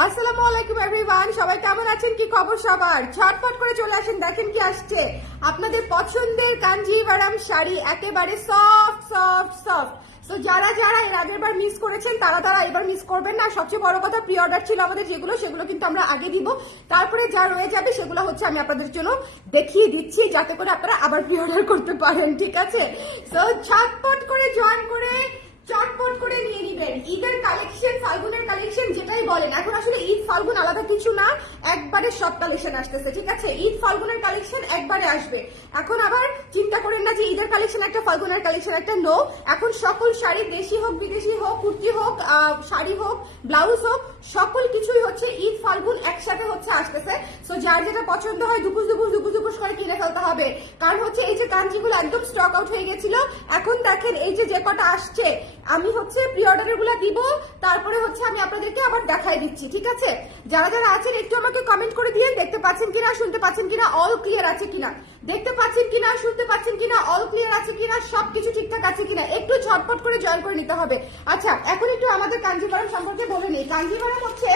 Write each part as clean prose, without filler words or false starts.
আসসালামু আলাইকুম এভরিওয়ান, সবাই কেমন আছেন? কি খবর সবার? ঝটপট করে চলে আসেন, দেখেন কি আসছে আপনাদের পছন্দের কাঞ্জিভারাম শাড়ি, একেবারে সফট সফট সফট। তো যারা যারা এর আগের বার মিস করেছেন তারা এবার মিস করবেন না। সবচেয়ে বড় কথা, প্রি অর্ডার ছিল আমাদের সেগুলো কিন্তু আমরা আগে দিব। তারপরে যা রয়ে যাবে সেগুলো হচ্ছে আমি আপনাদের জন্য দেখিয়ে দিচ্ছি, যাতে করে আপনারা আবার প্রি অর্ডার করতে পারেন, ঠিক আছে? তো ঝটপট করে জয়েন করে চটপট করে নিয়ে নিবেন। ঈদের কালেকশন, ফাল্গুনের কালেকশন যেটাই বলেন, এখন আসলে ঈদ ফাল্গুন আলাদা কিছু না, একবারে সব কালেকশন আসতেছে, ঠিক আছে? ঈদ ফাল্গুনের কালেকশন একবারে আসবে। এখন আবার চিন্তা করেন না যে ঈদের কালেকশন একটা, ফাল্গুনের কালেকশন একটা, নো। এখন সকল শাড়ি, দেশি হোক বিদেশি হোক, কুর্তি হোক, শাড়ি হোক, ব্লাউজ হোক, সকল কিছুই হচ্ছে ঈদ ফাল্গুন একসাথে হচ্ছে আসতেছে। সো যার যেটা পছন্দ হয় দুপুস করে কিনে ফেলতে হবে, কারণ হচ্ছে এই যে কাঞ্জিগুলো একদম স্টক আউট হয়ে গেছিল। এখন দেখেন এই যে কটা আসছে, আমি হচ্ছে প্রি অর্ডারের গুলা দিব, তারপরে হচ্ছে আমি আপনাদেরকে আবার দেখাই দিচ্ছি, ঠিক আছে? যারা যারা আছেন একটু আমাকে কমেন্ট করে দিয়ে, দেখতে পাচ্ছেন কিনা, শুনতে পাচ্ছেন কিনা, অল ক্লিয়ার আছে কিনা, দেখতে পাচ্ছেন কিনা, শুনতে পাচ্ছেন কিনা, অল ক্লিয়ার আছে কিনা, সবকিছু ঠিকঠাক আছে কিনা, একটু ঝটপট করে জয়েন করে নিতে হবে। আচ্ছা, এখন একটু আমাদের কাঞ্জিভারাম সম্পর্কে বলে নিই। কাঞ্জিভারাম হচ্ছে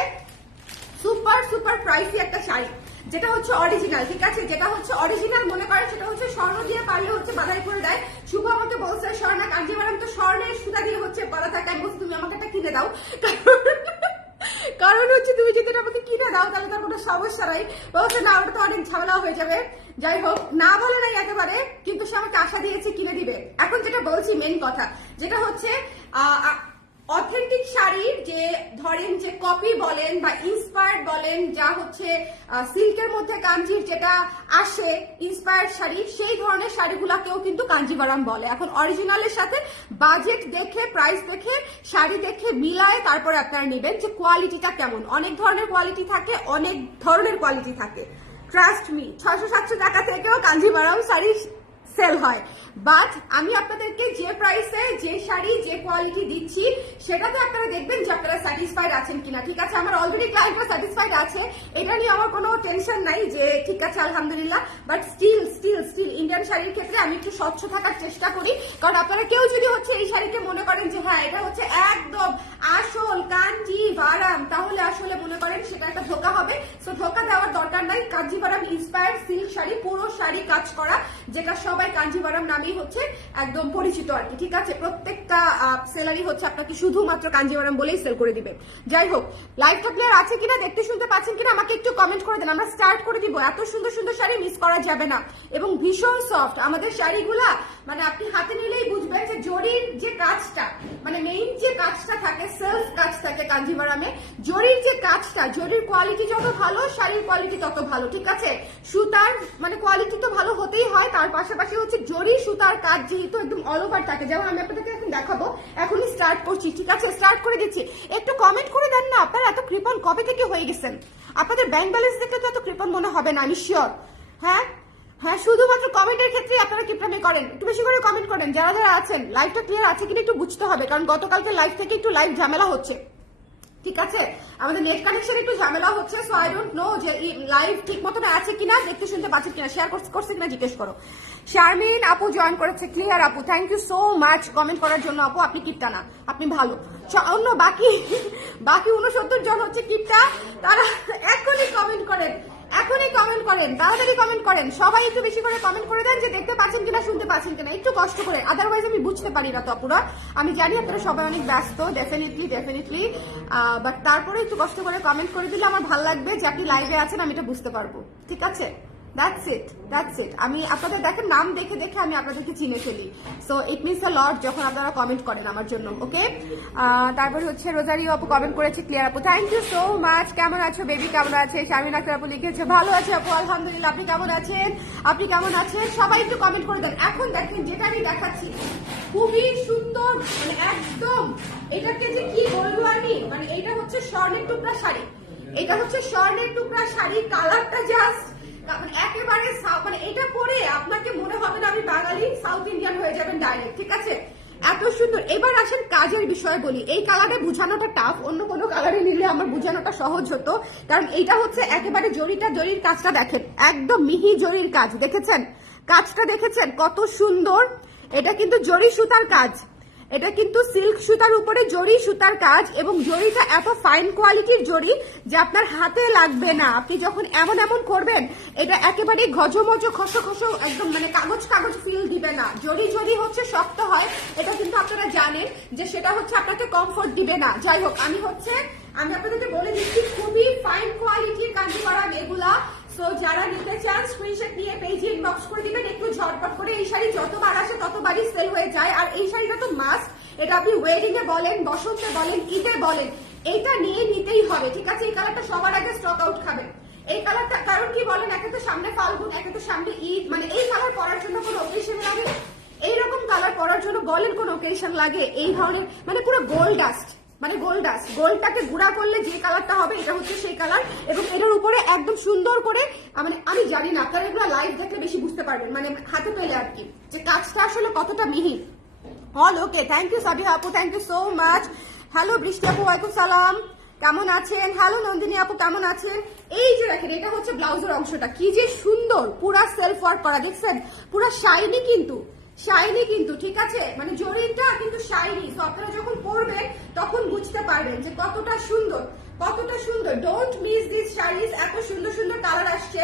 সুপার সুপার প্রাইসি একটা শাড়ি, যেটা হচ্ছে অরিজিনাল, ঠিক আছে? যেটা হচ্ছে অরিজিনাল মনে করেন সেটা হচ্ছে স্বর্ণ দিয়ে পারলে হচ্ছে বাধাই করে দেয়। শুভ আমাকে বলছে স্বর্ণা কাঞ্জিভারাম তো স্বর্ণের সুতা দিয়ে হচ্ছে পরা থাকে। আমি বলছি তুমি আমাকে একটা কিনে দাও, কারণ হচ্ছে তুমি যদি আমাকে কিনে দাও তাহলে তার কোনো সমস্যা নাই। বলছে না, ওটা তো অনেক ঝামেলা হয়ে যাবে। যাই হোক, না বলে নাই একেবারে, কিন্তু সে আমাকে আশা দিয়েছে কিনে দিবে। এখন যেটা বলছি মেন কথা, যেটা হচ্ছে অথেন্টিক শাড়ির যে ধরেন যে কপি বলেন বা ইন্সপায়ার্ড বলেন, যা হচ্ছে সিল্কের মধ্যে কাঞ্জির যেটা আসে ইন্সপায়ার্ড শাড়ি, সেই ধরনের শাড়িগুলাকেও কিন্তু কাঞ্জিভারাম বলে। এখন অরিজিনালের সাথে বাজেট দেখে, প্রাইস দেখে, শাড়ি দেখে মিলায় তারপরে আপনারা নেবেন যে কোয়ালিটিটা কেমন। অনেক ধরনের কোয়ালিটি থাকে, অনেক ধরনের কোয়ালিটি থাকে, ট্রাস্ট মি। 600-700 টাকা থেকেও কাঞ্জিভারাম শাড়ি সেল হয়। বাট আমি আপনাদেরকে যে প্রাইসে যে শাড়ি যে কোয়ালিটি দিচ্ছি, সেটাতে আপনারা দেখবেন যে আপনারা স্যাটিসফাইড আছেন কিনা, ঠিক আছে? আমার অলরেডি ক্লায়েন্টরা স্যাটিসফাইড আছে, এটা নিয়ে আমার কোনো টেনশন নাই যে ঠিক আছে আলহামদুলিল্লাহ। বাট স্টিল ইন্ডিয়ান শাড়ির ক্ষেত্রে আমি একটু স্বচ্ছ থাকার চেষ্টা করি, কারণ আপনারা কেউ যদি হচ্ছে এই শাড়িকে মনে করেন যে হ্যাঁ এটা হচ্ছে একদম আসল কাঞ্জিভারাম, তাহলে আসলে মনে করেন সেটা একটা ধোকা হবে। সো ধোকা দেওয়ার দরকার নাই। কাঞ্জিভারাম ইন্সপায়ার্ড সিল্ক শাড়ি, পুরো শাড়ি কাজ করা, যেটা সবাই কাঞ্জিভারাম নামেই হচ্ছে একদম পরিচিত আর কি, ঠিক আছে? প্রত্যেকটা সেলারই হচ্ছে আপনাকে শুধুমাত্র কাঞ্জিভারাম বলেই সেল করে দিবে। যাই হোক, লাইভটা ক্লিয়ার আছে কিনা, দেখতে শুনতে পাচ্ছেন কিনা, আমাকে একটু কমেন্ট করে দেন, আমরা স্টার্ট করে দিব। এত সুন্দর সুন্দর শাড়ি মিস করা যাবে না, এবং ভীষণ সফট আমাদের শাড়িগুলা। মানে আপনি হাতে নিলেই বুঝবেন যে জরির যে কাজটা, মানে মেইন যে কাজটা থাকে, সেলফ কাজ থাকে কাঞ্জিভারামে, জরির যে কাজটা, জরির কোয়ালিটি যত ভালো, শাড়ির কোয়ালিটি তত ভালো, ঠিক আছে? সুতার মানে কোয়ালিটি তো ভালো হতেই হয়, তার পাশাপাশি হচ্ছে জরি সুতার কাজ যেহেতু একদম অল ওভার থাকে, যেমন আমি আপনাদেরকে এখন দেখাবো। এখনই স্টার্ট করছি, ঠিক আছে? স্টার্ট করে দিচ্ছি। একটু কমেন্ট করে দেন না, আপনারা এত কৃপণ কবে থেকে হয়ে গেছেন? আপনাদের ব্যাংক ব্যালেন্স দেখে তো এত কৃপণ মনে হবে না, আমি শিওর। হ্যাঁ হ্যাঁ, শুধুমাত্র কমেন্টের ক্ষেত্রে আপনারা কিপটামি করেন। একটু বেশি করে কমেন্ট করেন যারা যারা আছেন। লাইভটা ক্লিয়ার আছে কিনা একটু বুঝতে হবে, কারণ গতকালকে লাইভ থেকে একটু লাইভ ঝামেলা হচ্ছে, ঠিক আছে? আমাদের নেট কানেকশন একটু ঝামেলা হচ্ছে। সো আই ডোন্ট নো যে লাইভ ঠিক মতন আছে কিনা, দেখতে শুনতে পাচ্ছি কিনা, শেয়ার করছে কিনা জিজ্ঞেস করো। শারমিন আপু জয়েন করেছে, ক্লিয়ার আপু, thank you so much comment করার জন্য আপু। আপনি কিপটা না, আপনি ভালো। অন্য বাকি 69 জন হচ্ছে কিপটা, তারা এখনই কমেন্ট করেন, এখনই কমেন্ট করেন, তাড়াতাড়ি কমেন্ট করেন। সবাই একটু বেশি করে কমেন্ট করে দেন যে দেখতে পাচ্ছেন কিনা, শুনতে পাচ্ছেন কিনা, একটু কষ্ট করে, আদারওয়াইজ আমি বুঝতে পারি না তো আপুরা। আমি জানি আপনারা সবাই অনেক ব্যস্ত, ডেফিনেটলি, বাট তারপরে একটু কষ্ট করে কমেন্ট করে দিলে আমার ভালো লাগবে যে আপনি লাইভে আছেন, আমি এটা বুঝতে পারবো, ঠিক আছে? That's it. আমি আপনাদের দেখেন নাম দেখে দেখে আমি আপনাদেরকে চিনে ফেলি। সো ইট মিনস আ লট যখন আপনারা কমেন্ট করেন আমার জন্য, ওকে? তারপরে হচ্ছে রোজারিও আপু কমেন্ট করেছে, ক্লিয়ার আপু, থ্যাংক ইউ সো মাচ। কেমন আছো বেবি, কেমন আছে? শারমিন আক্তার আপু লিখেছে, ভালো আছে আপু আলহামদুলিল্লাহ। আপনি কেমন আছেন? সবাই একটু কমেন্ট করে দেন। এখন দেখেন যেটা আমি দেখাচ্ছি খুবই সুন্দর, মানে একদম এটাকে যে কি বলবো আমি, মানে এটা হচ্ছে স্বর্ণের টুকরা শাড়ি, এটা হচ্ছে স্বর্ণের টুকরা শাড়ি। কালারটা জাস্ট একেবারে, মানে এটা পরে আপনাকে মনে হবে না আমি বাঙালি, সাউথ ইন্ডিয়ান হয়ে যাবেন ডাইরেক্ট, ঠিক আছে? এত সুন্দর। এবার আসেন কাজের বিষয়ে বলি। এই কালারে বোঝানোটা টাফ, অন্য কোনো কালারে নিলে আমার বোঝানোটা সহজ হতো, কারণ এইটা হচ্ছে একেবারে জরির কাজটা দেখেন, একদম মিহি জরির কাজ, দেখেছেন কাজটা, দেখেছেন কত সুন্দর? এটা কিন্তু জরি সুতার কাজ, এটা কিন্তু সিল্ক সুতার উপরে জরি সুতার কাজ, এবং জরিটা এত ফাইন কোয়ালিটির জরি যে আপনার হাতে লাগবে না। আপনি যখন এমন এমন করবেন, এটা একেবারে ঘজমজো খসো খসো একদম মানে কাগজ কাগজ ফিল দিবে না। জরি জরি হচ্ছে শক্ত হয়, এটা কিন্তু আপনারা জানেন যে সেটা হচ্ছে আপনাকে কমফোর্ট দিবে না। যাই হোক, আমি আপনাদেরকে বলে দিচ্ছি খুবই ফাইন কোয়ালিটির কাঞ্জিভারাম এগুলা। সো যারা নিতে চান স্ক্রিনশট নিয়ে পেজে ইনবক্স করে দিবেন একটু ঝটপট করে। এই শাড়ি যতবার আসে ততবারই সেল হয়ে যায়, আর এই শাড়িটা তো মাস্ট। এটা আপনি ওয়েডিং এ বলেন, বসন্তে বলেন, ঈদে বলেন, এইটা নিয়ে নিতেই হবে, ঠিক আছে? এই কালারটা সবার আগে স্টক আউট খাবে এই কালারটা। কারণ কি বলেন, একে তো সামনে ফাল্গুন, একে তো সামনে ঈদ, মানে এই কালার পরার জন্য কোনো অকেশন লাগে? এইরকম কালার পরার জন্য বলেন কোন অকেশন লাগে? এই ধরনের মানে পুরো গোল্ড ডাস্ট, মানে গোল্ডটাকে গুঁড়া করলে যে কালারটা হবে এটা হচ্ছে সেই কালার। এবং এটার উপরে একদম সুন্দর করে মানে আমি জানি না, আপনারা এগুলো লাইভ দেখলে বেশি বুঝতে পারবেন, মানে হাতে পেলে আর কি, যে কাজটা আসলে কতটা মিহি। All okay, thank you Sabiha আপু, thank you so much. Hello Brishti আপু, ওয়ালাইকুম সালাম, কেমন আছেন? হ্যালো নন্দিনী আপু, কেমন আছেন? এই যে দেখেন, এটা হচ্ছে ব্লাউজের অংশটা, কি যে সুন্দর, পুরা সেলফ ওয়ার্ক করা, দেখছেন? পুরা শাইনি কিন্তু ঠিক আছে, মানে জরিটা কিন্তু শাইনি। তো আপনারা যখন পরবেন তখন বুঝতে পারবেন যে কতটা সুন্দর। Don't miss this saris. এত সুন্দর সুন্দর কালার আসছে,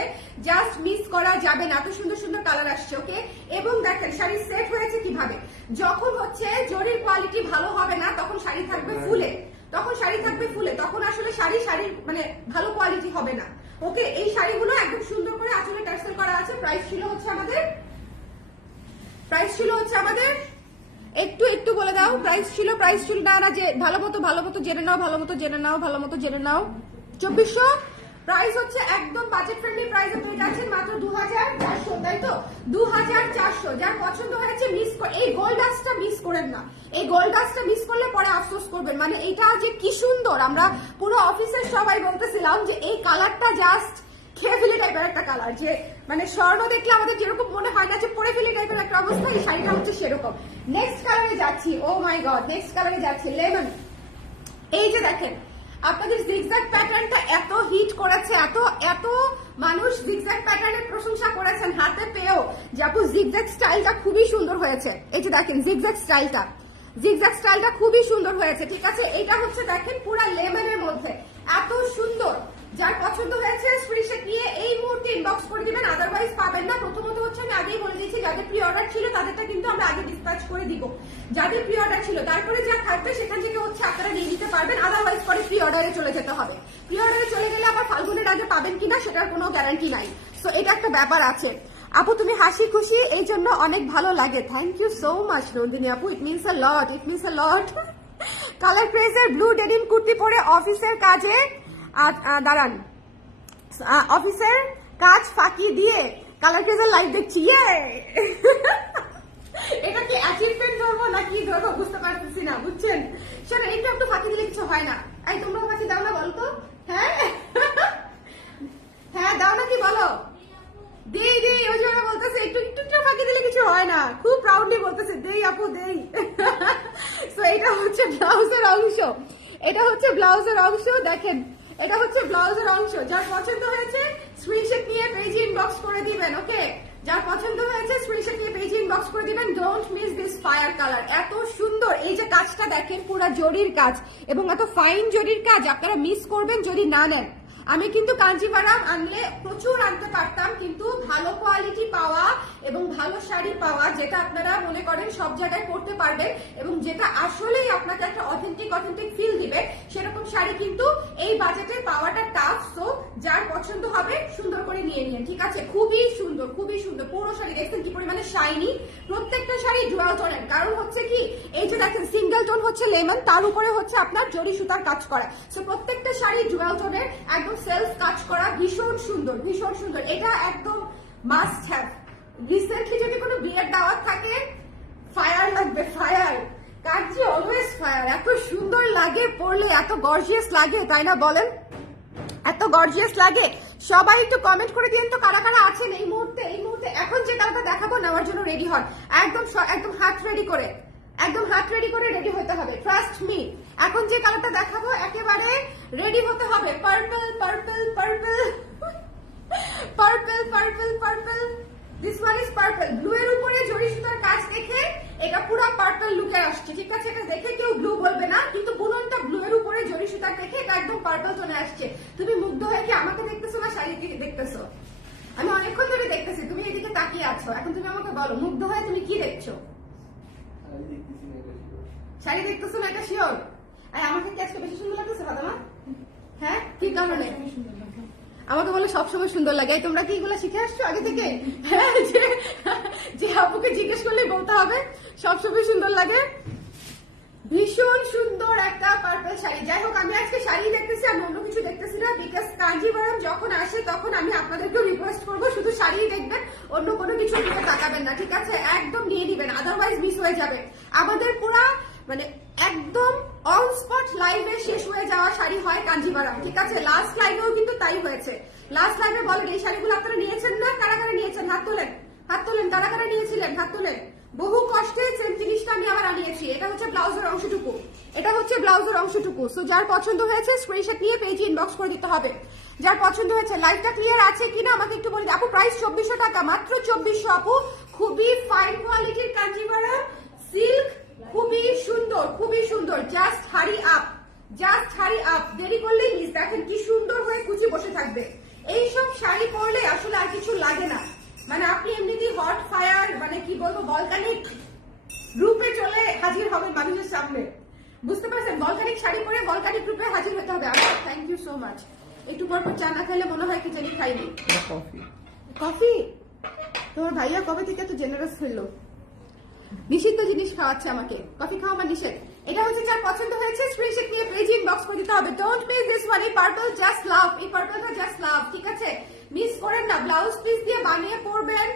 জাস্ট মিস করা যাবে না, এত সুন্দর সুন্দর কালার আসছে। ওকে, এবং দেখেন শাড়ি সেট হয়েছে কিভাবে। যখন হচ্ছে জরির কোয়ালিটি ভালো হবে না, তখন শাড়ি থাকবে ফুলে, তখন আসলে শাড়ির মানে ভালো কোয়ালিটি হবে না। ওকে, এই শাড়িগুলো একদম সুন্দর করে আঁচলে টার্সেল করা আছে। প্রাইস ছিল হচ্ছে আমাদের একটু বলে দাও, প্রাইস ছিল না যে ভালো মতো জেনে নাও 2400। প্রাইস হচ্ছে একদম বাজেট ফ্রেন্ডলি প্রাইসে পেয়ে যাচ্ছেন মাত্র 2400, তাই তো? 2400। যার পছন্দ হয়েছে এই গোল্ড ডাস্টটা মিস করেন না। এই গোল্ড ডাস্টটা মিস করলে পরে আফসোস করবেন। মানে এটা যে কি সুন্দর, আমরা পুরো অফিসের সবাই বলতেছিলাম যে এই কালারটা জাস্ট খেয়ে ফেলে টাইপের একটা কালার, যে মানে স্বর্ণ দেখলে আমাদের যেরকম মনে হয় না যে পরে ফেলে টাইপের একটা অবস্থা, এই শাড়িটা হচ্ছে সেরকম। নেক্সট কালারে যাচ্ছি, ও মাই গড, নেক্সট কালারে যাচ্ছি লেমন। এই যে দেখেন, আপনাদের জিগজ্যাগ প্যাটার্নটা এত হিট করেছে, এত মানুষ জিগজ্যাগ প্যাটার্নের প্রশংসা করেছেন হাতে পেয়েও, যে আপু জিগজ্যাগ স্টাইলটা খুবই সুন্দর হয়েছে। এই যে দেখেন জিগজ্যাগ স্টাইলটা খুবই সুন্দর হয়েছে, ঠিক আছে? এটা হচ্ছে দেখেন পুরা লেমনের মধ্যে এত সুন্দর। যার পছন্দ হয়েছে স্ক্রিনশট নিয়ে এই মুহূর্তে ইনবক্স করে দিবেন, আদারওয়াইজ পাবেন না। প্রথমত হচ্ছে আমি আগেই বলে দিয়েছি, যাদের প্রি অর্ডার ছিল তাদেরটা কিন্তু আমরা আগে ডিসপ্যাচ করে দিব, যাদের প্রি অর্ডার ছিল। তারপরে যা থাকবে সেখান থেকে হচ্ছে আপনারা নিয়ে নিতে পারবেন, আদারওয়াইজ পরে প্রি অর্ডারে চলে যেতে হবে। প্রি অর্ডারে চলে গেলে আবার ফাল্গুনের আগে পাবেন কিনা সেটার কোনো গ্যারান্টি নাই। সো এটা একটা ব্যাপার আছে। আপু তুমি হাসি খুশি, এই জন্য অনেক ভালো লাগে। Thank you so much Nandini আপু, it means a lot. Colour ক্রেজের ব্লু ডেনিম কুর্তি পরে অফিসের কাজে দাঁড়ান, অফিসের কাজ ফাঁকি দিয়ে কালার ক্রেজের লাইভ দেখছি। এটা কি অ্যাচিভমেন্ট ধরবো নাকি ধরবো বুঝতে পারতেছি না, বুঝছেন? শোনো, একটু ফাঁকি দিলে কিছু হয় না। এই তোমরা ফাঁকি দাও না বলতো? হ্যাঁ দাও নাকি বলো? দেই ওই জন্য বলতেছে একটু ফাঁকি দিলে কিছু হয় না, খুব প্রাউডলি বলতেছে দেই আপু দেই। সো এটা হচ্ছে ব্লাউজের অংশ, দেখেন এটা হচ্ছে ব্লাউজের অংশ। যার পছন্দ হয়েছে স্ক্রিনশট নিয়ে পেজে ইনবক্স করে দিবেন। ওকে, যার পছন্দ হয়েছে স্ক্রিনশট নিয়ে পেজে ইনবক্স করে দিবেন। Don't miss this fire colour, এত সুন্দর। এই যে কাজটা দেখেন, পুরো জরির কাজ এবং এত ফাইন জরির কাজ, আপনারা মিস করবেন যদি না নেন। আমি কিন্তু কাঞ্জিভারাম আনলে প্রচুর আনতে পারতাম, কিন্তু ভালো কোয়ালিটি পাওয়া এবং ভালো শাড়ি পাওয়া, যেটা আপনারা মনে করেন সব জায়গায় পরতে পারবেন এবং যেটা আসলেই আপনাকে একটা অথেন্টিক ফিল দিবে, সেরকম শাড়ি কিন্তু এই বাজেটে পাওয়াটা টাফ। সো যার পছন্দ হবে সুন্দর করে নিয়ে নিন, ঠিক আছে? খুবই সুন্দর পুরো শাড়ি দেখছেন কি পরিমাণে শাইনি। প্রত্যেকটা শাড়ি ডুয়াল টোনের, কারণ হচ্ছে কি এই যে দেখেন সিঙ্গেল টোন হচ্ছে লেমন, তার উপরে হচ্ছে আপনার জরি সুতার কাজ করা। সো প্রত্যেকটা শাড়ি ডুয়াল টোনের, একদম সেলফ কাজ করা, ভীষণ সুন্দর। এটা একদম মাস্ট হ্যাভ। রিসেন্টলি যদি কোনো বিয়ের দাওয়াত থাকে, ফায়ার লাগবে, ফায়ার কাঞ্জি অলওয়েজ ফায়ার। এত সুন্দর লাগে পরলে, এত গর্জিয়াস লাগে, তাই না বলেন? এত গর্জিয়াস লাগে। সবাই একটু কমেন্ট করে দিন তো কারা কারা আছেন এই মুহূর্তে। এখন যে কালারটা দেখাবো নেওয়ার জন্য রেডি হন, একদম হাত রেডি করে রেডি হতে হবে। ট্রাস্ট মি, এখন যে কালারটা দেখাবো একেবারে রেডি হতে হবে। Purple, this one is purple. Blue এর উপরে জরি সুতার কাজ দেখে এটা পুরো পার্পল লুকে আসছে, ঠিক আছে? এটা দেখে কেউ ব্লু বলবে না, কিন্তু বুননটা ব্লু এর উপরে জরি সুতা দেখে এটা একদম পার্পল চলে আসছে। তুমি মুগ্ধ হয়ে কি আমাকে দেখতেছো না শাড়িকে দেখতেছো? আমি অনেকক্ষণ ধরে দেখতেছি, তুমি এদিকে তাকিয়ে আছো। এখন তুমি আমাকে বলো, মুগ্ধ হয়ে তুমি কি দেখছো? শাড়ি দেখতেছো না, এটা শিওর? আর আমাকে কি আজকে বেশি সুন্দর লাগতেছে ফাতেমা? হ্যাঁ, কি কারণে? আমাকে বলে সবসময় সুন্দর লাগে। তোমরা কি এগুলো শিখে আসছো আগে থেকে? হ্যাঁ, যে আপুকে জিজ্ঞেস করলে বলতে হবে সবসময় সুন্দর লাগে। ভীষণ সুন্দর একটা পার্পল শাড়ি। যাই হোক, আমি আজকে শাড়ি দেখতেছি, আমি অন্য কিছু দেখতেছি না, বিকজ কাঞ্জিভারাম যখন আসে তখন আমি আপনাদেরকেও রিকোয়েস্ট করবো শুধু শাড়ি দেখবেন, অন্য কোনো কিছু দিকে তাকাবেন না, ঠিক আছে? একদম নিয়ে নিবেন, আদারওয়াইজ মিস হয়ে যাবে। আমাদের পুরা মানে একদম অন স্পট লাইভে শেষ হয়ে যাওয়া শাড়ি হয় কাঞ্জিভারাম, ঠিক আছে? লাস্ট লাইভেও কিন্তু তাই হয়েছে। লাস্ট লাইভে বলেন এই শাড়িগুলো আপনারা নিয়েছেন না? কারা কারা নিয়েছেন? হাত তোলেন, হাত তোলেন। কারা কারা নিয়েছিলেন? হাত তোলেন। বহু কষ্টে সেম জিনিসটা আমি আবার আনিয়েছি। এটা হচ্ছে ব্লাউজের অংশটুকু, এটা হচ্ছে ব্লাউজের অংশটুকু। সো যার পছন্দ হয়েছে স্ক্রিনশট নিয়ে পেজে ইনবক্স করে দিতে হবে। যার পছন্দ হয়েছে, লাইভটা ক্লিয়ার আছে কিনা আমাকে একটু বলে দিন। আপু প্রাইস 2400 টাকা, মাত্র 2400 আপু। খুবই ফাইন কোয়ালিটির কাঞ্জিভারাম সিল্ক, খুবই সুন্দর, খুবই সুন্দর। Just hurry up, just hurry up, দেরি করলেই মিস। দেখেন কি সুন্দর হয়ে কুচি বসে থাকবে। এইসব শাড়ি পরলে আসলে আর কিছু লাগে না, মানে আপনি এমনিতেই হট ফায়ার মানে কি বলবো ভলকানিক রূপে চলে হাজির হবেন মানুষের সামনে, বুঝতে পারছেন? ভলকানিক শাড়ি পরে ভলকানিক রূপে হাজির হতে হবে। Thank you so much. একটু পর পর চা না খেলে মনে হয় কি জানি খাইনি। Coffee, coffee? তোমার ভাইয়া কবে থেকে এত জেনারেস হইলো? নিষিদ্ধ জিনিস খাওয়াচ্ছে আমাকে, কফি খাওয়া আমার নিষেধ। এটা হচ্ছে যার পছন্দ হয়েছে স্ক্রিনশট নিয়ে পেজে ইনবক্স করে দিতে হবে। Don't miss this one. এই পার্পল জাস্ট লাভ, এই পার্পলটা জাস্ট লাভ, ঠিক আছে? মিস করেন না। ব্লাউজ পিস দিয়ে বানিয়ে পরবেন,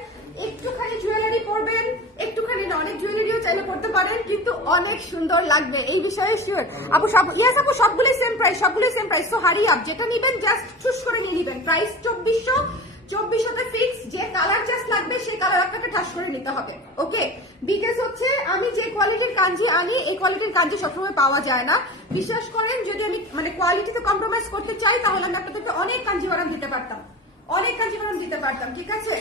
একটুখানি জুয়েলারি পরবেন, একটুখানি না অনেক জুয়েলারিও চাইলে পড়তে পারেন, কিন্তু অনেক সুন্দর লাগবে, এই বিষয়ে শিওর। আপু সব ইয়েস আপু, সবগুলোই সেম প্রাইস, সবগুলোই সেম প্রাইস। তো হারি আপ, যেটা নিবেন জাস্ট চুজ করে নিয়ে নিবেন। প্রাইস 2400, 2400তে ফিক্স। যে কালার জাস্ট লাগবে সেই কালার আপনাকে ঠাস করে নিতে হবে, ওকে? বিকজ হচ্ছে আমি যে কোয়ালিটির কাঞ্জি আনি এই কোয়ালিটির কাঞ্জি সবসময় পাওয়া যায় না। বিশ্বাস করেন, যদি আমি মানে কোয়ালিটিতে কম্প্রোমাইজ করতে চাই তাহলে আমি আপনাদেরকে অনেক কাঞ্জিভারাম দিতে পারতাম, অনেক কাঞ্জিভারাম দিতে পারতাম, ঠিক আছে?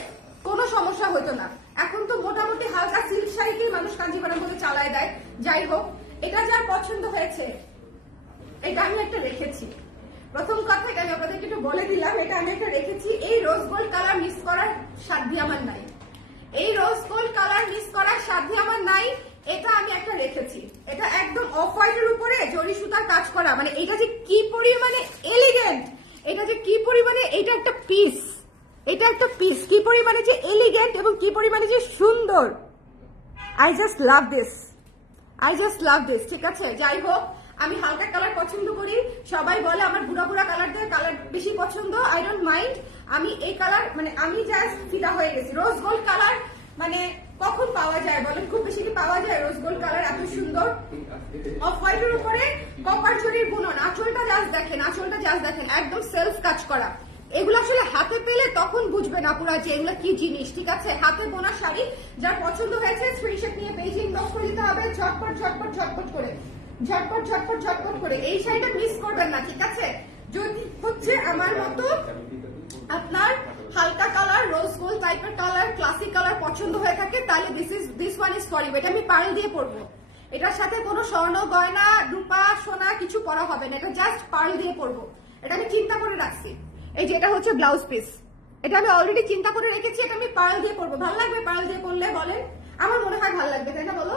কোনো সমস্যা হতো না। এখন তো মোটামুটি হালকা সিল্ক শাড়িকেই মানুষ কাঞ্জিভারাম বলে চালায় দেয়। যাই হোক, এটা যার পছন্দ হয়েছে, এটা আমি একটা রেখেছি। প্রথম কথা আমি আপনাদেরকে একটু বলে দিলাম, এটা আমি একটা রেখেছি। এই রোজ গোল্ড কালার মিস করার সাধ্য আমার নাই, এই রোজ গোল্ড কালার মিস করার সাধ্য আমার নাই। এটা আমি একটা রেখেছি, এটা একদম অফ হোয়াইটের উপরে জরি সুতার কাজ করা, মানে এটা যে কি পরিমাণে এলিগেন্ট, এটা যে কি পরিমাণে, এটা একটা পিস, এটা একটা পিস, কি পরিমাণে যে এলিগেন্ট এবং কি পরিমাণে যে সুন্দর। I just love this, I just love this, ঠিক আছে? যাই হোক, আমি হালকা কালার পছন্দ করি। সবাই বলে আমার বুড়া বুড়া কালার দিয়ে কালার বেশি পছন্দ, আই ডোন্ট মাইন্ড। আমি এই কালার মানে আমি জাস্ট ফিদা হয়ে গেছি। রোজ গোল্ড কালার মানে কখন পাওয়া যায় বলেন? খুব বেশি কি পাওয়া যায় রোজ গোল্ড কালার এত সুন্দর? অফ হোয়াইটের উপরে কপার জরির বুনন, আঁচলটা জাস্ট দেখেন, আঁচলটা জাস্ট দেখেন, একদম সেলফ কাজ করা। এগুলো আসলে হাতে পেলে তখন বুঝবে না পুরা যে এগুলো কি জিনিস, ঠিক আছে? হাতে বোনা শাড়ি। যার পছন্দ হয়েছে স্ক্রিনশট নিয়ে পেজে ইনবক্স করে দিতে হবে, ঝটপট ঝটপট ঝটপট করে, ঝটপট ঝটপট ঝটপট করে। এই শাড়িটা মিস করবেন না, ঠিক আছে? যদি হচ্ছে আমার মতো আপনার হালকা কালার, রোজ গোল্ড টাইপের কালার, ক্লাসিক কালার পছন্দ হয়ে থাকে, তাহলে this one is for you. এটা আমি পার্ল দিয়ে পরবো, এটার সাথে কোনো স্বর্ণ গয়না রূপা সোনা কিছু পরা হবে না, এটা জাস্ট পার্ল দিয়ে পরবো। এটা আমি চিন্তা করে রাখছি। এই যে এটা হচ্ছে ব্লাউজ পিস, এটা আমি অলরেডি চিন্তা করে রেখেছি, এটা আমি পার্ল দিয়ে পরবো। ভালো লাগবে পার্ল দিয়ে পরলে বলেন? আমার মনে হয় ভালো লাগবে, তাই না বলো?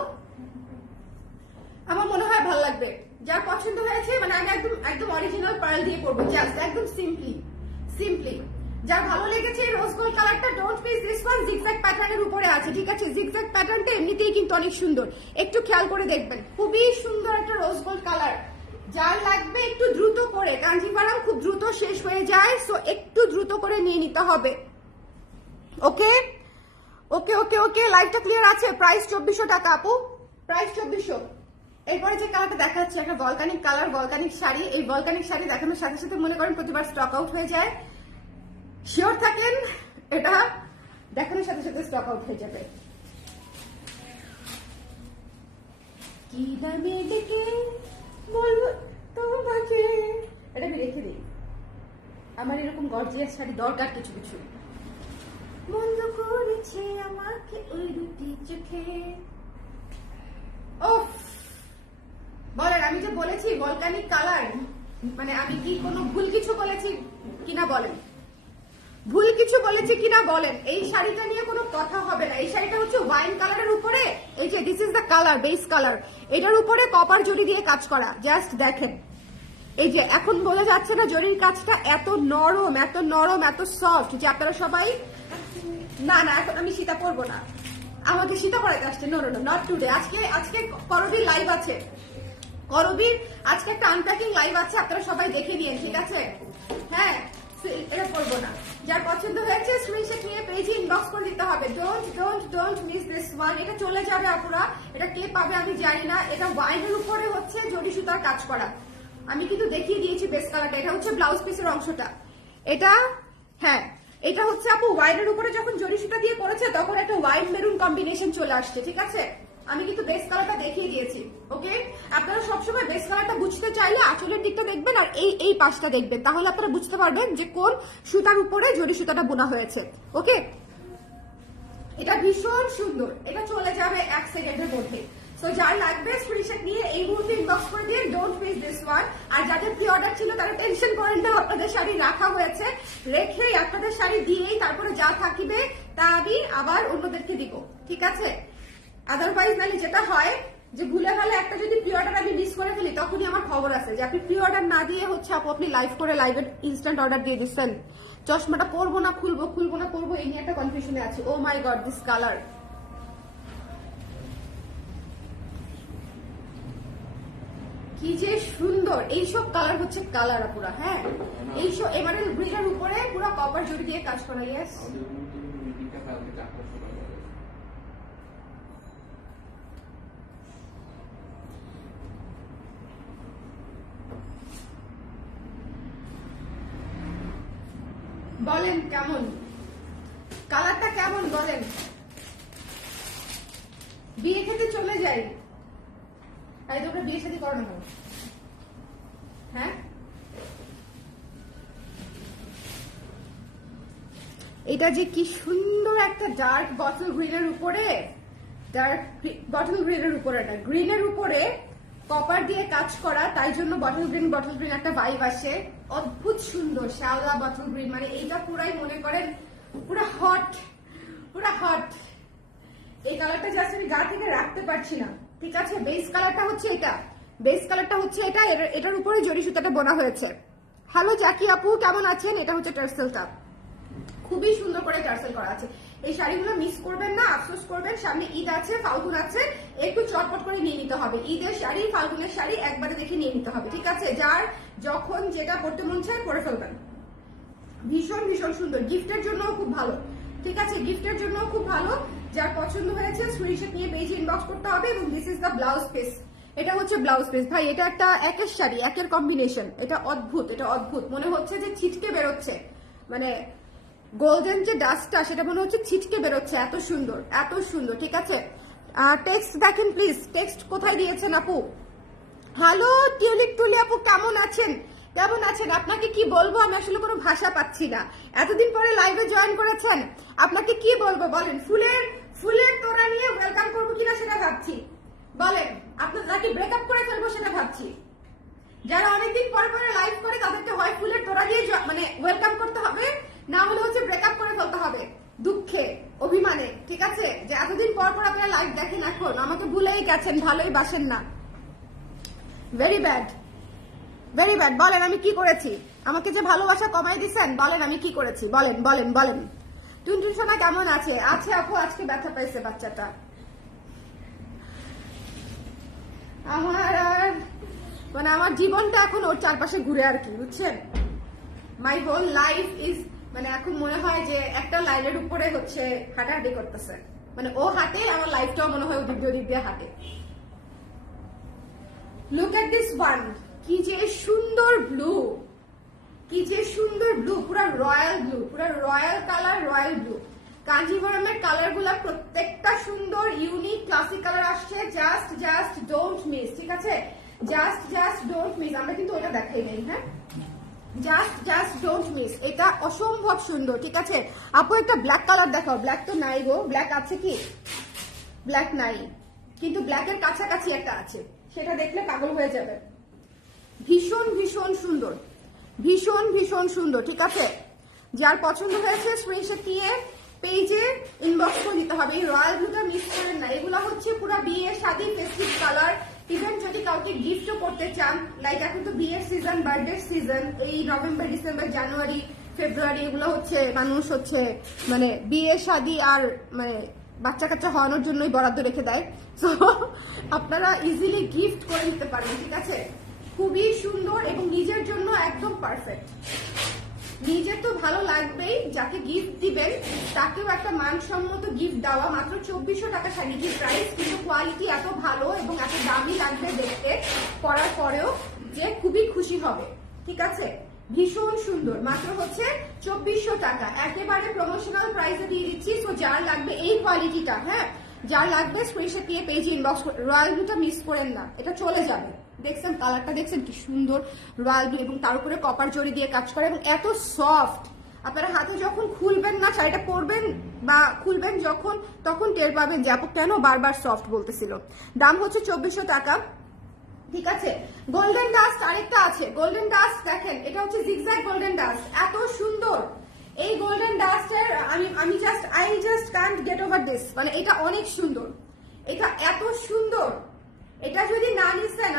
আমার মনে হয় ভালো লাগবে। যার পছন্দ হয়েছে মানে আমি একদম একদম অরিজিনাল পার্ল দিয়ে পরবো, জাস্ট একদম সিম্পলি সিম্পলি। যার ভালো লেগেছে রোজ গোল্ড কালারটা, don't miss this one. Zigzag প্যাটার্নের উপরে আছে, ঠিক আছে? জিগজ্যাগ প্যাটার্নটা এমনিতেই কিন্তু অনেক সুন্দর, একটু খেয়াল করে দেখবেন। খুবই সুন্দর একটা রোজ গোল্ড কালার। যার লাগবে একটু দ্রুত করে, কাঞ্জিভারাম খুব দ্রুত শেষ হয়ে যায়, সো একটু দ্রুত করে নিয়ে নিতে হবে, ওকে? ওকে ওকে ওকে, লাইটটা ক্লিয়ার আছে। প্রাইস 2400 টাকা আপু, প্রাইস 2400। এরপরে যে কালারটা দেখা যাচ্ছে একটা ভলকানিক কালার, ভলকানিক শাড়ি। এই ভলকানিক শাড়ি দেখানোর সাথে সাথে মনে করেন প্রতিবার স্টক আউট হয়ে যায়, শিওর থাকেন এটা দেখানোর সাথে সাথে স্টক আউট হয়ে যাবে। কি দামে ডেকে বলবো তোমাকে, এটা আমি রেখে দিই। আমার এরকম গর্জিয়াস শাড়ি দরকার কিছু কিছু। মন্দ করেছে আমাকে ওই দুটি চোখে, বলেছি ভলকানিক কালার, মানে আমি কি কোনো ভুল কিছু বলেছি কিনা বলেন, ভুল কিছু বলেছি কিনা বলেন। এই শাড়িটা নিয়ে কোনো কথা হবে না। এই শাড়িটা হচ্ছে ওয়াইন কালারের উপরে, এই যে this is the colour, base colour, এটার উপরে কপার জরি দিয়ে কাজ করা। জাস্ট দেখেন, এই যে এখন বোঝা যাচ্ছে না জরির কাজটা এত নরম, এত নরম, এত সফট যে আপনারা সবাই, না না এখন আমি সীতা পরবো না, আমাকে সীতা পরাইতে আসছে। No no no, not today. আজকে করবীর লাইভ আছে, করবীর আজকে একটা আনপ্যাকিং লাইভ আছে, আপনারা সবাই দেখে নিন, ঠিক আছে? হ্যাঁ, এটা পরবো না। যার পছন্দ হয়েছে স্ক্রিনশট নিয়ে পেজে ইনবক্স করে দিতে হবে। Don't miss this one. এটা চলে যাবে আপুরা, এটা কে পাবে আমি জানি না। এটা ওয়াইনের উপরে হচ্ছে জরি সুতার কাজ করা। আমি কিন্তু দেখিয়ে দিয়েছি বেস কালারটা। এটা হচ্ছে ব্লাউজ পিসের অংশটা। এটা হ্যাঁ, এটা হচ্ছে আপু ওয়াইনের উপরে যখন জরি সুতা দিয়ে করেছে তখন একটা ওয়াইন মেরুন কম্বিনেশন চলে আসছে, ঠিক আছে? আমি কিন্তু বেস কালারটা দেখিয়ে দিয়েছি। ওকে, আপনারা সবসময় বেস কালারটা বুঝতে চাইলে আঁচলের দিকটা দেখবেন আর এই পাশটা দেখবেন, তাহলে আপনারা বুঝতে পারবেন যে কোন সুতার উপরে জরি সুতাটা বোনা হয়েছে। ওকে, এটা ভীষণ সুন্দর। এটা চলে যাবে 1 সেকেন্ডের মধ্যে। সো যার লাগবে স্ক্রিনশট নিয়ে এই মুহূর্তে ইনবক্স করে দিয়ে ডোন্ট মিস দিস ওয়ান। আর যাদের প্রি অর্ডার ছিল তারা টেনশন করেন না, আপনাদের শাড়ি রাখা হয়েছে, রেখেই আপনাদের শাড়ি দিয়েই তারপরে যা থাকিবে তা আমি আবার অন্যদেরকে দিব, ঠিক আছে? আদারওয়াইজ নালে যেটা হয় যে ভুলে গেলে একটা যদি প্রি অর্ডার আমি মিস করে ফেলি তখনই আমার খবর আছে যে আপনি প্রি অর্ডার না দিয়ে হচ্ছে আপনি লাইভ করে লাইভের ইনস্ট্যান্ট অর্ডার দিয়ে দিচ্ছেন। চশমাটা পরবো না খুলবো না পরবো, এই নিয়ে একটা কনফিউশনে আছে। ও মাই গড, দিস কালার কি যে সুন্দর। এইসব কালার হচ্ছে কালার পুরা। হ্যাঁ, এইসব এমারেল্ড গ্রিনের উপরে পুরো কপার জরি দিয়ে কাজ করা। ইয়েস, বলেন কেমন কালারটা, কেমন বলেন? বিয়ে খেতে চলে যাই, তাই তোমরা বিয়ে শাদী করো না? হ্যাঁ, এটা যে কি সুন্দর একটা ডার্ক বটল গ্রিনের উপরে, ডার্ক বটল গ্রিনের উপরে না, গ্রিনের উপরে কপার দিয়ে কাজ করা, তাই জন্য বটল গ্রিন একটা ভাইব আসে। অদ্ভুত সুন্দর শ্যাওলা বটল গ্রিন, মানে এইটা পুরাই মনে করেন পুরা হট। এই কালারটা জাস্ট আমি গা থেকে রাখতে পারছি না, ঠিক আছে? বেস কালারটা হচ্ছে এটা, এটার উপরে জরি সুতাটা বোনা হয়েছে। হ্যালো জ্যাকি আপু, কেমন আছেন? এটা হচ্ছে টার্সেলটা, খুবই সুন্দর করে টার্সেল করা আছে। এই শাড়িগুলো মিস করবেন না, আফসোস করবেন। সামনে ঈদ আছে, ফাল্গুন আছে, একটু চটপট করে নিয়ে নিতে হবে। ঈদের শাড়ি, ফাল্গুনের শাড়ি একবারে দেখে নিয়ে নিতে হবে, ঠিক আছে? যার যখন যেটা পড়তে মন চায় পরে ফেলবেন। ভীষণ সুন্দর, গিফটের জন্য খুব ভালো, ঠিক আছে? গিফটের জন্য খুব ভালো। যার পছন্দ হয়েছে স্ক্রিনশট নিয়ে পেজে ইনবক্স করতে হবে। এবং this is the blouse piece. এটা হচ্ছে ব্লাউজ পিস। ভাই এটা একটা একের শাড়ি, একের কম্বিনেশন। এটা অদ্ভুত মনে হচ্ছে যে ছিটকে বেরোচ্ছে, মানে গোল্ডেন যে ডাস্টটা সেটা মনে হচ্ছে ছিটকে বেরোচ্ছে। এত সুন্দর, ঠিক আছে? টেক্সট দেখেন প্লিজ, টেক্সট কোথায় দিয়েছেন আপু? হ্যালো টিউলিপ টুলি আপু, কেমন আছেন? আপনাকে কি বলবো, আমি আসলে কোনো ভাষা পাচ্ছি না। এতদিন পরে লাইভে জয়েন করেছেন, আপনাকে কি বলবো বলেন? ফুলের তোড়া নিয়ে ওয়েলকাম করবো কিনা সেটা ভাবছি। বলেন, আপনার নাকি ব্রেকআপ করে ফেলবো সেটা ভাবছি। যারা অনেকদিন পরে লাইভ করে তাদেরকে হয় ফুলের তোড়া দিয়ে মানে ওয়েলকাম করতে হবে, না হলে হচ্ছে ব্রেকআপ করে ফেলতে হবে দুঃখে, অভিমানে, ঠিক আছে? যে এতদিন পর আপনারা লাইভ দেখেন, এখন আমাকে ভুলেই গেছেন, ভালোই বাসেন না। Very bad. বলেন আমি কি করেছি? আমাকে যে ভালোবাসা কমাই দিচ্ছেন, বলেন আমি কি করেছি? বলেন। টুনটুন সোনা কেমন আছে? আপু, আজকে ব্যথা পাইছে বাচ্চাটা। আমার জীবনটা এখন ওর চারপাশে ঘুরে আর কি, বুঝছেন? মাই হোল লাইফ ইজ, মানে এখন মনে হয় যে একটা লাইনের উপরে হচ্ছে হাঁটাহাঁটি করতেছে, মানে ও হাঁটে, আমার লাইফটাও মনে হয় ওদিক দিয়ে হাঁটে। লুক এট দিস ওয়ান, কি যে সুন্দর ব্লু, পুরো রয়্যাল কালার, রয়্যাল ব্লু। কাঞ্জিভরমের কালার গুলা প্রত্যেকটা সুন্দর, ইউনিক, ক্লাসিক কালার আসছে। জাস্ট ডোন্ট মিস, ঠিক আছে? Just don't miss. আমরা কিন্তু ওটা দেখাই নাই, হ্যাঁ? Just don't miss. এটা অসম্ভব সুন্দর, ঠিক আছে? আপু একটা ব্ল্যাক কালার দেখাও। ব্ল্যাক তো নাই গো, ব্ল্যাক আছে কি? ব্ল্যাক নাই, কিন্তু ব্ল্যাকের কাছাকাছি একটা আছে, সেটা দেখলে পাগল হয়ে যাবে। ভীষণ ভীষণ সুন্দর, ভীষণ ভীষণ সুন্দর। ঠিক আছে, যার পছন্দ হয়েছে স্ক্রিনশট নিয়ে পেজে ইনবক্স করে দিতে হবে। এই রয়্যাল ব্লুটা মিস করেন না, এগুলো হচ্ছে পুরো বিয়ে শাদী ফেস্টিভ কালার। ইভেন যদি কাউকে গিফটও করতে চান, লাইক এখন তো বিয়ের সিজন, বার্থডে সিজন, এই নভেম্বর ডিসেম্বর জানুয়ারি ফেব্রুয়ারি এগুলো হচ্ছে মানুষ হচ্ছে মানে বিয়ে শাদী আর মানে বাচ্চা কাচ্চা হওয়ানোর জন্যই বরাদ্দ রেখে দেয়। তো আপনারা ইজিলি গিফট করে দিতে পারেন। ঠিক আছে, খুবই সুন্দর এবং নিজের জন্য একদম পারফেক্ট। নিজে তো ভালো লাগবেই, যাকে গিফট দিবেন তাকেও একটা মানসম্মত গিফট দেওয়া। মাত্র 2400 টাকা শাড়ি কি প্রাইস, কিন্তু কোয়ালিটি এত ভালো এবং এত দামি লাগবে দেখতে পরার পরেও যে খুবই খুশি হবে। ঠিক আছে, ভীষণ সুন্দর, মাত্র হচ্ছে 2400 টাকা, একেবারে প্রমোশনাল প্রাইসে দিয়ে দিচ্ছি। সো যার লাগবে এই কোয়ালিটিটা, হ্যাঁ যার লাগবে স্ক্রিনশট দিয়ে পেজে ইনবক্স, রয়্যাল ব্লুটা মিস করেন না, এটা চলে যাবে। দেখছেন কালারটা, দেখছেন কি সুন্দর রয়্যাল ব্লু এবং তার উপরে কপার জড়ি দিয়ে কাজ করে এবং এত সফট। আপনারা হাতে যখন খুলবেন না শাড়িটা পরবেন বা খুলবেন যখন, তখন টের পাবেন যে আপু কেন বারবার সফট বলতেছিল। দাম হচ্ছে 2400 টাকা। ঠিক আছে, গোল্ডেন ডাস্ট আরেকটা আছে, গোল্ডেন ডাস্ট দেখেন, এটা হচ্ছে জিগজ্যাগ গোল্ডেন ডাস্ট, এত সুন্দর এই গোল্ডেন ডাস্টের আমি just Kant gate over this, মানে এটা অনেক সুন্দর, এটা এত সুন্দর। এটা যদি না নিছেন